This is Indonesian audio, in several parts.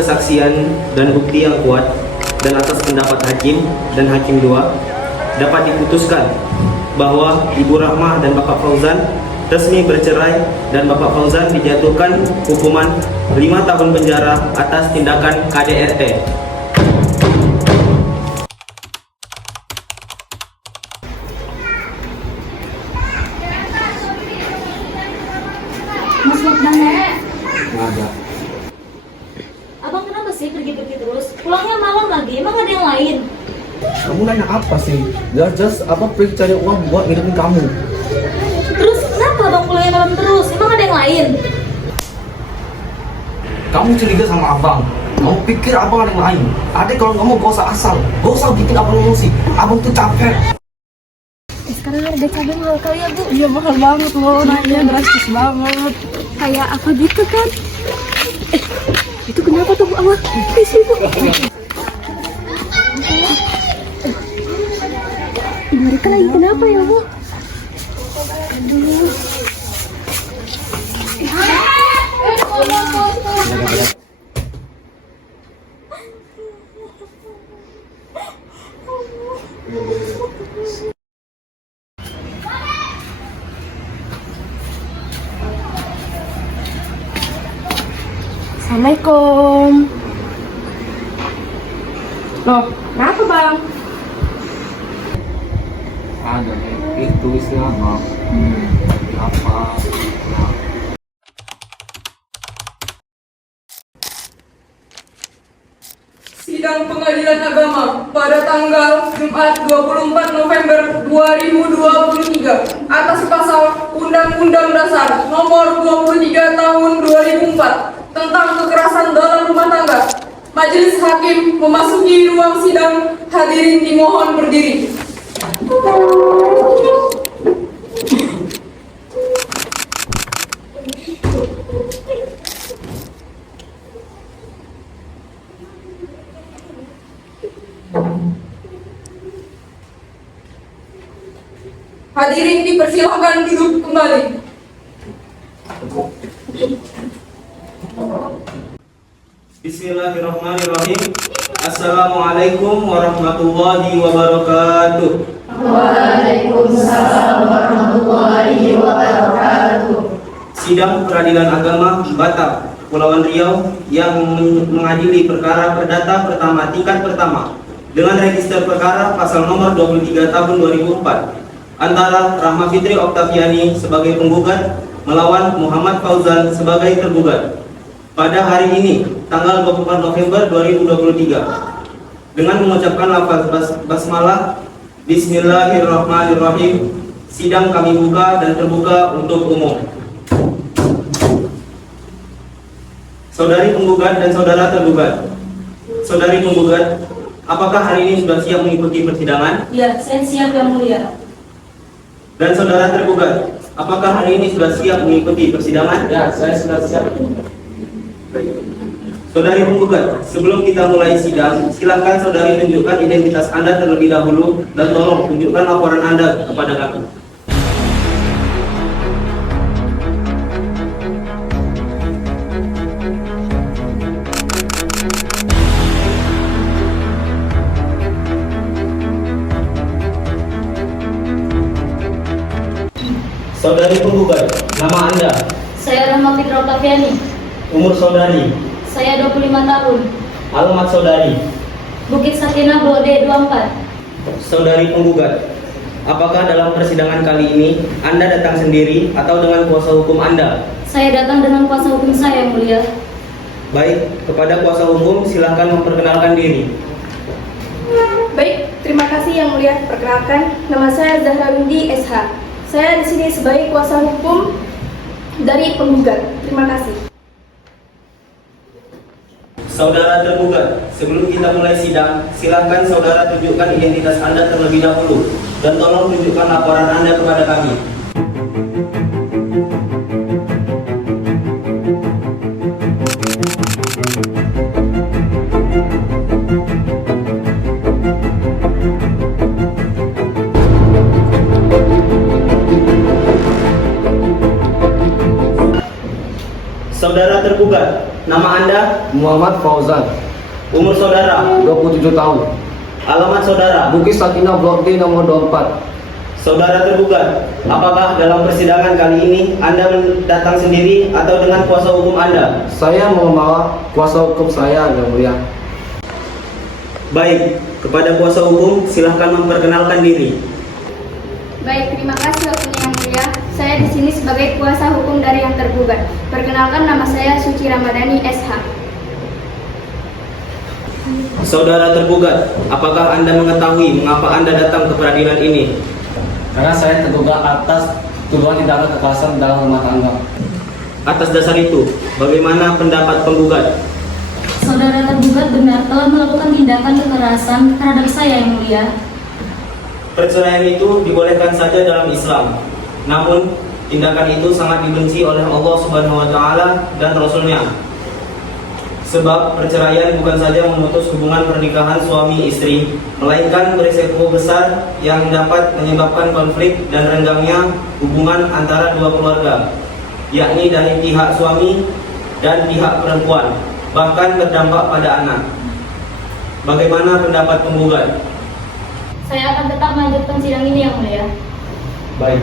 kesaksian dan bukti yang kuat dan atas pendapat Hakim dan Hakim 2 dapat diputuskan bahwa Ibu Rahmah dan Bapak Fauzan resmi bercerai dan Bapak Fauzan dijatuhkan hukuman 5 tahun penjara atas tindakan KDRT. Mas Lokman ya? Nggak ada. Abang kenapa sih pergi-pergi terus? Pulangnya malam lagi, emang ada yang lain? Kamu nanya apa sih? Just apa pergi cari uang buat ngirimin kamu? Terus kenapa abang pulangnya malam terus? Emang ada yang lain? Kamu curiga sama abang? Kamu pikir abang ada yang lain? Adek kalau ngomong gak usah asal, gak usah bikin abang emosi. Abang tuh capek. Sekarang harga cabai mahal kali ya bu? Iya mahal banget loh, naiknya drastis banget. Kayak apa gitu kan? Itu kenapa tuh bu Awa? Di sini bu. Mereka lagi kenapa ya bu? Aduh. Assalamualaikum. Loh, kenapa bang? Ada itu istilah maaf. Apa? Sidang Pengadilan Agama pada tanggal Jumat 24 November 2023 atas pasal Undang-Undang Dasar Nomor 23 Tahun 2004 tentang kekerasan dalam rumah tangga. Majelis Hakim memasuki ruang sidang. Hadirin dimohon berdiri. Hadirin dipersilahkan duduk kembali. Bismillahirrahmanirrahim. Assalamualaikum warahmatullahi wabarakatuh. Waalaikumsalam warahmatullahi wabarakatuh. Sidang Peradilan Agama Batam, Kepulauan Riau yang mengadili perkara perdata pertama tingkat pertama dengan register perkara pasal nomor 23 tahun 2004 antara Rahma Fitri Oktaviani sebagai penggugat melawan Muhammad Fauzan sebagai tergugat pada hari ini tanggal 24 November 2023 dengan mengucapkan lafaz basmalah. Bismillahirrahmanirrahim. Sidang kami buka dan terbuka untuk umum. Saudari penggugat dan saudara tergugat. Saudari penggugat, apakah hari ini sudah siap mengikuti persidangan? Ya, saya siap yang mulia. Dan saudara tergugat, apakah hari ini sudah siap mengikuti persidangan? Ya, saya sudah siap. Saudari penggugat, sebelum kita mulai sidang, silakan saudari tunjukkan identitas Anda terlebih dahulu dan tolong tunjukkan laporan Anda kepada kami. Saudari penggugat, nama Anda, Saya Rahma Fitri Oktaviani. umur saudari, Saya 25 tahun. alamat saudari. Bukit Sakinah Blok D 24. Saudari penggugat, apakah dalam persidangan kali ini Anda datang sendiri atau dengan kuasa hukum Anda? Saya datang dengan kuasa hukum saya yang mulia. Baik, kepada kuasa hukum silakan memperkenalkan diri. Baik, terima kasih yang mulia. Perkenalkan, nama saya Zahra Windy SH. Saya di sini sebagai kuasa hukum dari penggugat. Terima kasih. Saudara tergugat, sebelum kita mulai sidang, silakan saudara tunjukkan identitas Anda terlebih dahulu dan tolong tunjukkan laporan Anda kepada kami. Saudara tergugat, nama Anda, Muhammad Fauzan, umur saudara, 27 tahun. alamat saudara. Bukit Sakinah Blok D nomor 24. Saudara tergugat, apakah dalam persidangan kali ini Anda datang sendiri atau dengan kuasa hukum Anda? Saya membawa kuasa hukum saya, Yang Mulia. Baik, kepada kuasa hukum silahkan memperkenalkan diri. Baik, terima kasih waktunya yang mulia. Saya di sini sebagai kuasa hukum dari yang tergugat. Perkenalkan, nama saya Suci Ramadhani SH. Saudara tergugat, apakah Anda mengetahui mengapa Anda datang ke peradilan ini? Karena saya tergugat atas tuduhan tindakan kekerasan dalam rumah tangga. Atas dasar itu, bagaimana pendapat penggugat? Saudara tergugat benar telah melakukan tindakan kekerasan terhadap saya, Yang Mulia. Perceraian itu dibolehkan saja dalam Islam. Namun, tindakan itu sangat dibenci oleh Allah Subhanahu wa taala dan Rasul-Nya. Sebab perceraian bukan saja memutus hubungan pernikahan suami istri, melainkan berisiko besar yang dapat menyebabkan konflik dan renggangnya hubungan antara dua keluarga, yakni dari pihak suami dan pihak perempuan, bahkan berdampak pada anak. Bagaimana pendapat penggugat? Saya akan tetap melanjutkan sidang ini, Yang Mulia. Baik.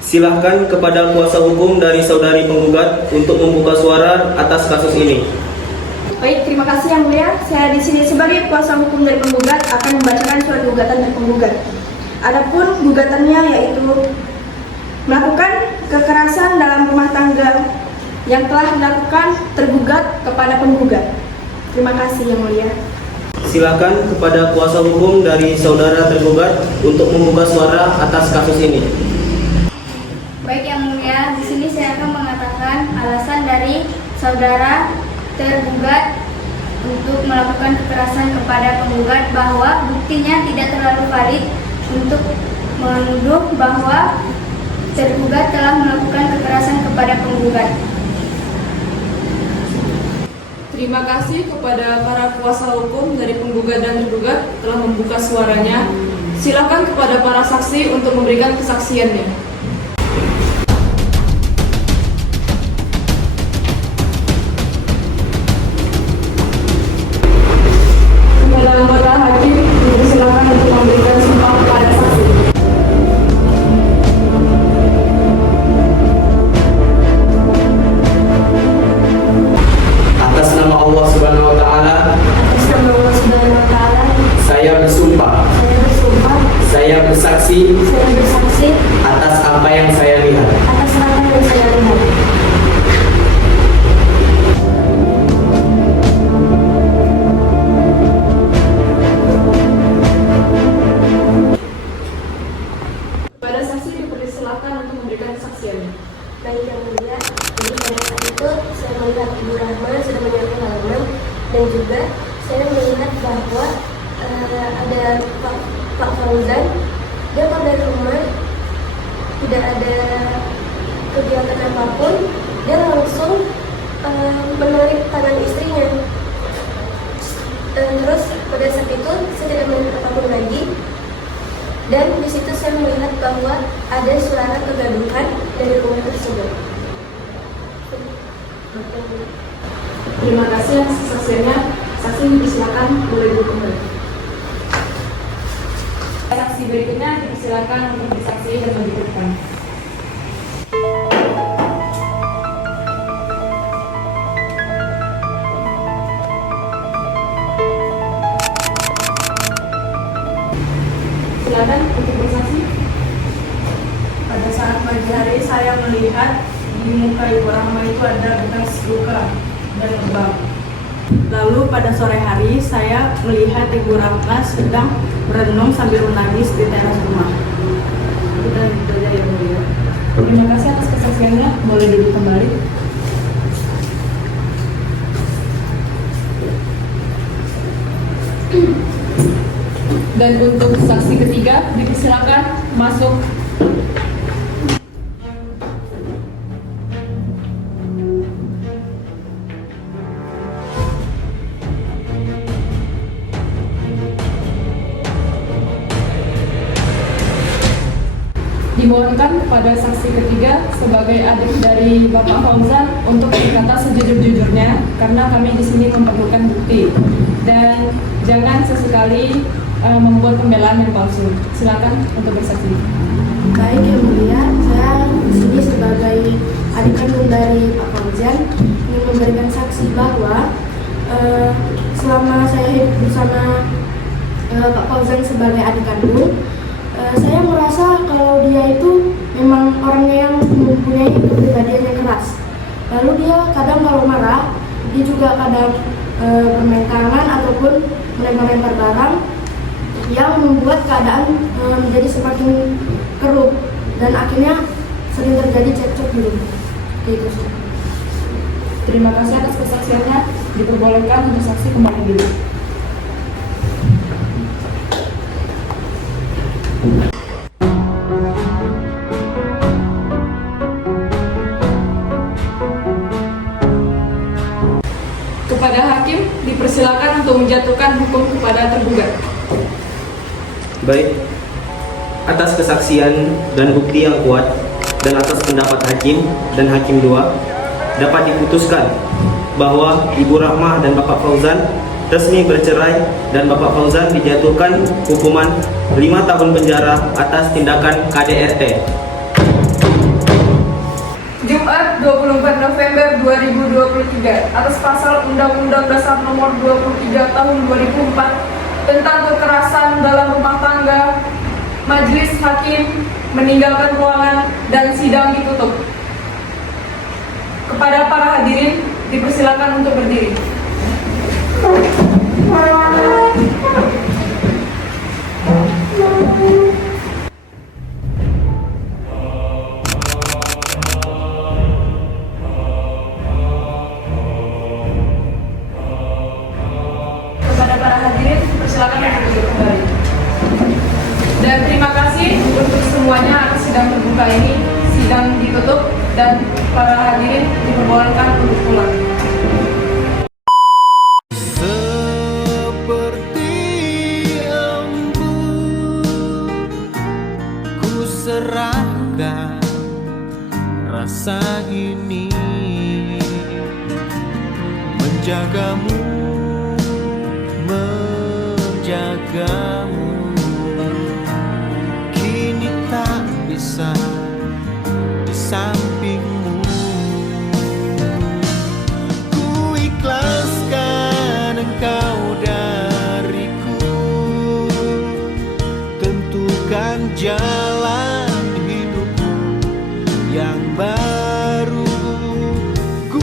Silahkan kepada kuasa hukum dari saudari penggugat untuk membuka suara atas kasus ini. Baik, terima kasih yang mulia. Saya di sini sebagai kuasa hukum dari penggugat akan membacakan surat gugatan dari penggugat. Adapun gugatannya yaitu melakukan kekerasan dalam rumah tangga yang telah dilakukan tergugat kepada penggugat. Terima kasih yang mulia. Silakan kepada kuasa hukum dari saudara tergugat untuk membuka suara atas kasus ini. Baik yang mulia, di sini saya akan mengatakan alasan dari saudara tergugat untuk melakukan kekerasan kepada penggugat bahwa buktinya tidak terlalu valid untuk menuduh bahwa tergugat telah melakukan kekerasan kepada penggugat. Terima kasih kepada para kuasa hukum dari penggugat dan tergugat telah membuka suaranya. Silakan kepada para saksi untuk memberikan kesaksiannya. Kepada anggota hakim, silakan untuk memberikan sumpah kepada saksi. Atas nama Allah Subhanahu wa taala, Atas nama Allah Subhanahu wa taala, saya bersumpah, saya bersumpah, saya bersaksi saya bersaksi atas apa yang saya lihat. atas apa yang saya lihat. Kepada saksi dipersilakan untuk memberikan kesaksiannya. Baik yang mulia, jadi pada saat itu saya melihat Ibu Rahma sudah menyampaikan halaman dan juga saya melihat bahwa ada Pak Fauzan, dia keluar dari rumah, tidak ada kegiatan apapun, dia langsung menarik tangan istrinya. Terus pada saat itu saya tidak melihat apapun lagi. Dan di situ saya melihat bahwa ada suara kegaduhan dari rumah tersebut. Terima kasih atas kesaksiannya. Saksi dipersilakan boleh duduk kembali. Saksi berikutnya dipersilakan untuk disaksi dan membuktikan. Silakan untuk bersaksi. Pada saat pagi hari saya melihat di muka Ibu Rahma itu ada bekas luka dan lebam. Lalu pada sore hari saya melihat Ibu Rahma sedang merenung sambil menangis di teras rumah. Sudah itu aja yang mulia. Terima kasih atas kesaksiannya. Boleh duduk kembali. Dan untuk saksi ketiga dipersilakan masuk. Dimohonkan pada saksi ketiga sebagai adik dari Bapak Fauzan untuk berkata sejujur-jujurnya karena kami di sini memerlukan bukti dan jangan sesekali membuat pembelaan yang palsu. Silakan untuk bersaksi. Baik Yang Mulia, saya di sini sebagai adik kandung dari Pak Fauzan ingin memberikan saksi bahwa selama saya hidup bersama Pak Fauzan sebagai adik kandung, saya merasa kalau dia itu memang orangnya yang mempunyai kepribadian yang keras. Lalu dia kadang kalau marah, dia juga kadang bermain tangan ataupun melempar-lempar barang yang membuat keadaan menjadi semakin keruh dan akhirnya sering terjadi cekcok di rumah. Gitu sih. Terima kasih atas kesaksiannya. Diperbolehkan untuk saksi kembali dulu. Kepada hakim dipersilakan untuk menjatuhkan hukum kepada tergugat. Baik, atas kesaksian dan bukti yang kuat dan atas pendapat hakim dan hakim 2 dapat diputuskan bahwa Ibu Rahmah dan Bapak Fauzan resmi bercerai dan Bapak Fauzan dijatuhkan hukuman 5 tahun penjara atas tindakan KDRT. Jumat 24 November 2023 atas pasal Undang-Undang Dasar Nomor 23 Tahun 2004 tentang kekerasan dalam rumah tangga, Majelis Hakim meninggalkan ruangan dan sidang ditutup. Kepada para hadirin dipersilakan untuk berdiri. Kepada para hadirin dipersilakan untuk duduk kembali. Dan terima kasih untuk semuanya atas sidang terbuka ini. Sidang ditutup dan para hadirin diperbolehkan untuk pulang. Seperti embun ku serahkan rasa ini menjagamu, menjaga